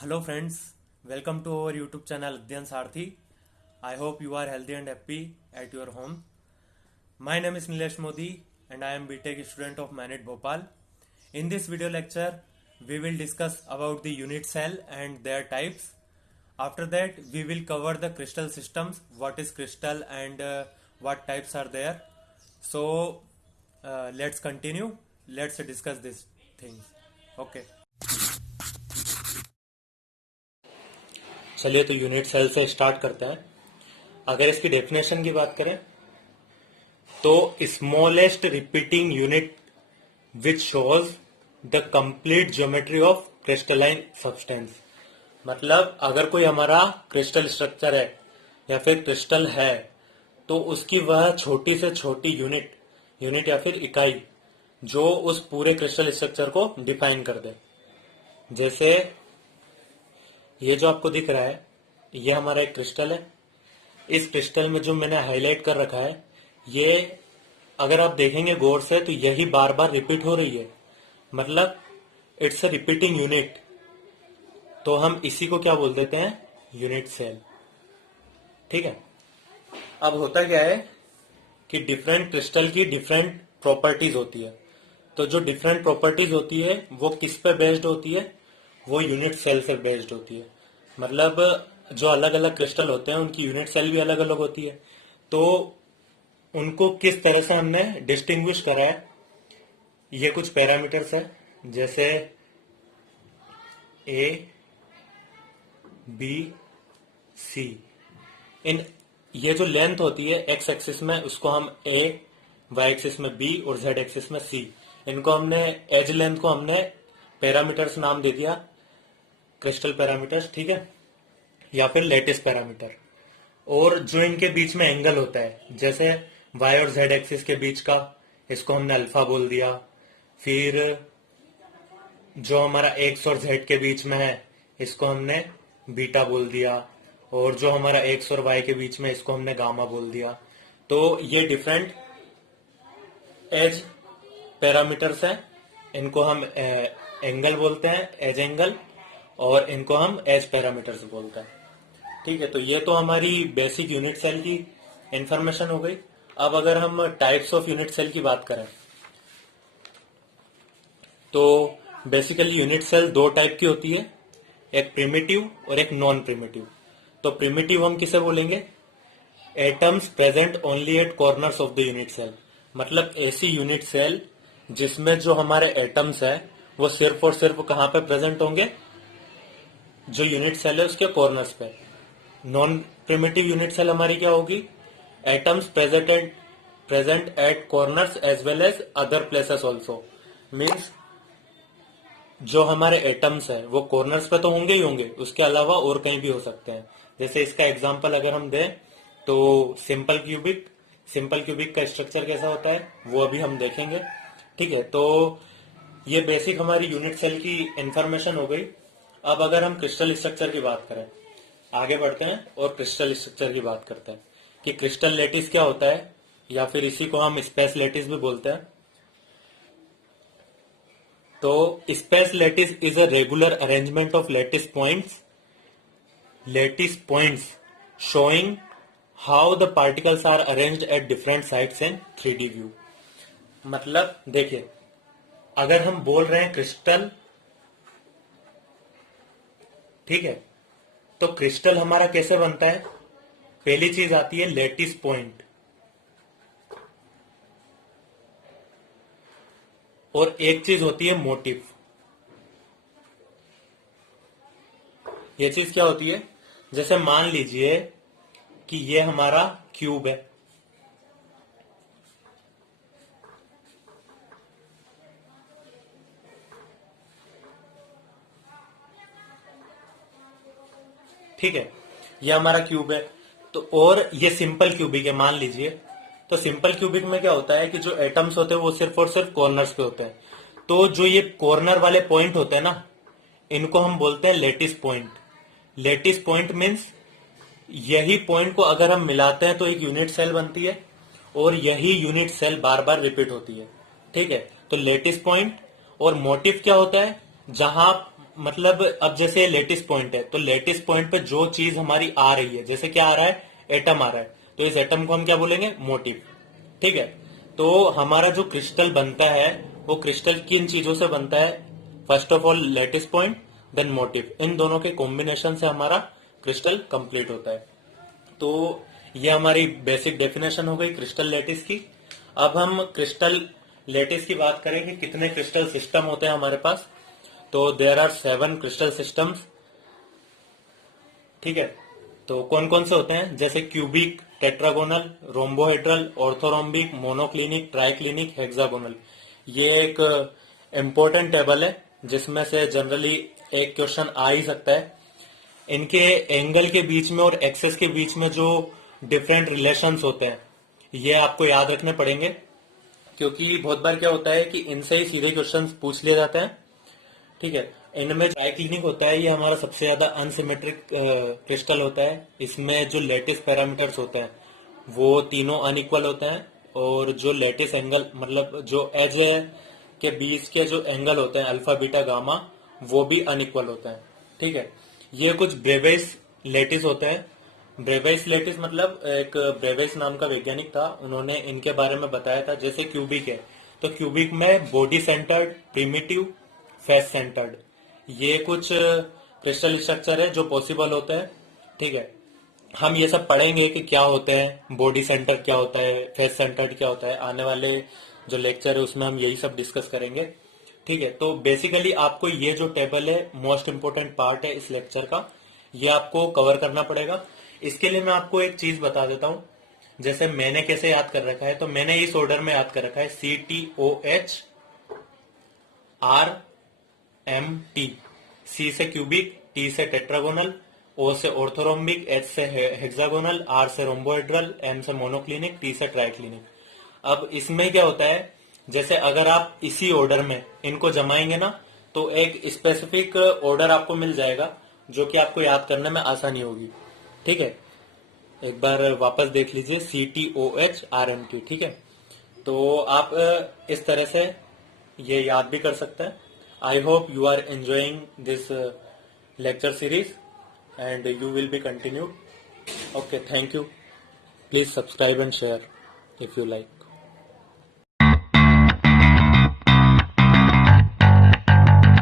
Hello friends, welcome to our YouTube channel Adyan Sarthi. I hope you are healthy and happy at your home. My name is Nilesh Modi and I am BTech student of Manit Bhopal. In this video lecture, we will discuss about the unit cell and their types. After that, we will cover the crystal systems, what is crystal and what types are there. So, let's continue. Let's discuss these things. Okay. चलिए तो unit cell से start करते हैं। अगर इसकी definition की बात करें तो smallest repeating unit which shows the complete geometry of crystalline substance. मतलब अगर कोई हमारा क्रिस्टल स्ट्रक्चर है या फिर क्रिस्टल है तो उसकी वह छोटी से छोटी यूनिट या फिर इकाई जो उस पूरे क्रिस्टल स्ट्रक्चर को डिफाइन कर दे। जैसे ये जो आपको दिख रहा है ये हमारा एक क्रिस्टल है। इस क्रिस्टल में जो मैंने हाईलाइट कर रखा है ये अगर आप देखेंगे गौर से तो यही बार बार रिपीट हो रही है, मतलब इट्स अ रिपीटिंग यूनिट। तो हम इसी को क्या बोल देते हैं, यूनिट सेल। ठीक है। अब होता क्या है कि डिफरेंट क्रिस्टल की डिफरेंट प्रॉपर्टीज होती है। तो जो डिफरेंट प्रॉपर्टीज होती है वो किस पे बेस्ड होती है, वो यूनिट सेल से बेस्ड होती है। मतलब जो अलग अलग क्रिस्टल होते हैं उनकी यूनिट सेल भी अलग अलग होती है। तो उनको किस तरह से हमने डिस्टिंग्विश करा है, ये कुछ पैरामीटर्स है। जैसे ए बी सी, इन ये जो लेंथ होती है एक्स एक्सिस में उसको हम ए, वाई एक्सिस में बी और जेड एक्सिस में सी, इनको हमने एज लेंथ को हमने पैरामीटर्स नाम दे दिया, क्रिस्टल पैरामीटर्स। ठीक है, या फिर लेटिस पैरामीटर। और जो इनके बीच में एंगल होता है जैसे वाई और जेड एक्सिस के बीच का, इसको हमने अल्फा बोल दिया। फिर जो हमारा एक्स और जेड के बीच में है इसको हमने बीटा बोल दिया। और जो हमारा एक्स और वाई के बीच में इसको हमने गामा बोल दिया। तो ये डिफरेंट एज पैरामीटर्स हैं। इनको हम एंगल बोलते हैं, एज एंगल, और इनको हम एज पैरामीटर्स बोलते हैं। ठीक है, तो ये तो हमारी बेसिक यूनिट सेल की इंफॉर्मेशन हो गई। अब अगर हम टाइप्स ऑफ यूनिट सेल की बात करें तो बेसिकली यूनिट सेल दो टाइप की होती है, एक प्रिमिटिव और एक नॉन प्रिमिटिव। तो प्रिमिटिव हम किसे बोलेंगे, atoms present only at corners of the unit cell. मतलब ऐसी यूनिट सेल जिसमें जो हमारे एटम्स है वो सिर्फ और सिर्फ कहां पे प्रेजेंट होंगे, जो यूनिट सेल है उसके कॉर्नर्स पे। नॉन प्रिमिटिव यूनिट सेल हमारी क्या होगी, atoms present at corners as well as other places also. Means जो हमारे एटम्स है वो कॉर्नर्स पे तो होंगे ही होंगे, उसके अलावा और कहीं भी हो सकते हैं। जैसे इसका एग्जांपल अगर हम दें तो सिंपल क्यूबिक का स्ट्रक्चर कैसा होता है वो अभी हम देखेंगे। ठीक है, तो ये बेसिक हमारी यूनिट सेल की इंफॉर्मेशन हो गई। अब अगर हम क्रिस्टल स्ट्रक्चर की बात करें, आगे बढ़ते हैं और क्रिस्टल स्ट्रक्चर की बात करते हैं कि क्रिस्टल लेटिस क्या होता है, या फिर इसी को हम स्पेस लेटिस भी बोलते हैं। तो space lattice is a regular arrangement of lattice points showing how the particles are arranged at different sides in 3D view. मतलब देखिए, अगर हम बोल रहे हैं क्रिस्टल, ठीक है, तो क्रिस्टल हमारा कैसे बनता है, पहली चीज आती है लेटिस पॉइंट, और एक चीज होती है मोटिव। ये चीज क्या होती है, जैसे मान लीजिए कि ये हमारा क्यूब है। ठीक है, ये हमारा क्यूब है। तो और ये सिंपल क्यूबिक है मान लीजिए। तो सिंपल क्यूबिक में क्या होता है कि जो एटम्स होते हैं वो सिर्फ और सिर्फ कॉर्नर्स पे होते हैं। तो जो ये कॉर्नर वाले पॉइंट होते हैं ना, इनको हम बोलते हैं lattice point. Lattice point means यही पॉइंट को अगर हम मिलाते हैं तो एक यूनिट सेल बनती है, और यही यूनिट सेल बार बार रिपीट होती है। ठीक है, तो लेटिस पॉइंट। और मोटिव क्या होता है, जहां मतलब अब जैसे लेटिस पॉइंट है, तो लेटिस पॉइंट पे जो चीज हमारी आ रही है, जैसे क्या आ रहा है, एटम आ रहा है, तो इस एटम को हम क्या बोलेंगे, मोटिव। ठीक है। तो हमारा जो क्रिस्टल बनता है वो क्रिस्टल किन चीजों से बनता है, first of all lattice point, then motif, इन दोनों के कॉम्बिनेशन से हमारा क्रिस्टल कंप्लीट होता है। तो ये हमारी बेसिक डेफिनेशन हो गई क्रिस्टल लैटिस की। अब हम क्रिस्टल लैटिस की बात करें कि कितने क्रिस्टल सिस्टम होते हैं हमारे पास, तो देयर आर 7 क्रिस्टल सिस्टम्स। ठीक है। तो कौन कौन से होते हैं, जैसे cubic, tetragonal, rhombohedral, orthorhombic, monoclinic, triclinic, hexagonal. ये एक इम्पोर्टेंट टेबल है जिसमें से जनरली एक क्वेश्चन आ ही सकता है। इनके एंगल के बीच में और एक्सेस के बीच में जो डिफरेंट रिलेशंस होते हैं ये आपको याद रखने पड़ेंगे, क्योंकि बहुत बार क्या होता है कि इनसे ही सीधे क्वेश्चंस पूछ लिए जाते हैं। ठीक है। इनमें ट्राइक्लिनिक होता है, ये हमारा सबसे ज्यादा अनसिमेट्रिक क्रिस्टल होता है। इसमें जो लेटिस पैरामीटर्स होते हैं वो तीनों अनइक्वल होते हैं, और जो लेटिस एंगल मतलब जो एज के बीच के जो एंगल होते हैं अल्फा बीटा गामा, वो भी अनइक्वल होते हैं। ठीक है। ये कुछ ब्रेवेस लेटिस होते हैं। ब्रेवेस लेटिस मतलब एक ब्रेवेस नाम का वैज्ञानिक था, उन्होंने इनके बारे में बताया था। जैसे क्यूबिक है, तो क्यूबिक में body centred, primitive, face centred, ये कुछ क्रिस्टल स्ट्रक्चर है जो पॉसिबल होते हैं। ठीक है। हम ये सब पढ़ेंगे कि क्या होते हैं, बॉडी सेंटर क्या होता है, फेस सेंटर्ड क्या होता है, आने वाले जो लेक्चर है उसमें हम यही सब डिस्कस करेंगे। ठीक है। तो बेसिकली आपको ये जो टेबल है मोस्ट इंपोर्टेंट पार्ट है इस लेक्चर का, ये आपको कवर करना पड़ेगा। इसके लिए मैं आपको एक चीज बता देता हूं, जैसे मैंने कैसे याद कर रखा है, तो मैंने इस ऑर्डर में याद कर रखा है, CTOH RMT। सी से क्यूबिक, टी से टेट्रागोनल, ओ से ऑर्थोरोम्बिक, एच से हेक्सागोनल, आर से रोम्बोहेड्रल, एम से मोनोक्लिनिक, टी से ट्राइक्लिनिक। अब इसमें क्या होता है, जैसे अगर आप इसी ऑर्डर में इनको जमाएंगे ना, तो एक स्पेसिफिक ऑर्डर आपको मिल जाएगा जो कि आपको याद करने में आसानी होगी। ठीक है। एक बार वापस देख लीजिए, CTOH RMT। ठीक है। तो आप इस तरह से ये याद भी कर सकते हैं। I hope you are enjoying this lecture series and you will be continued. Okay, thank you. Please subscribe and share if you like.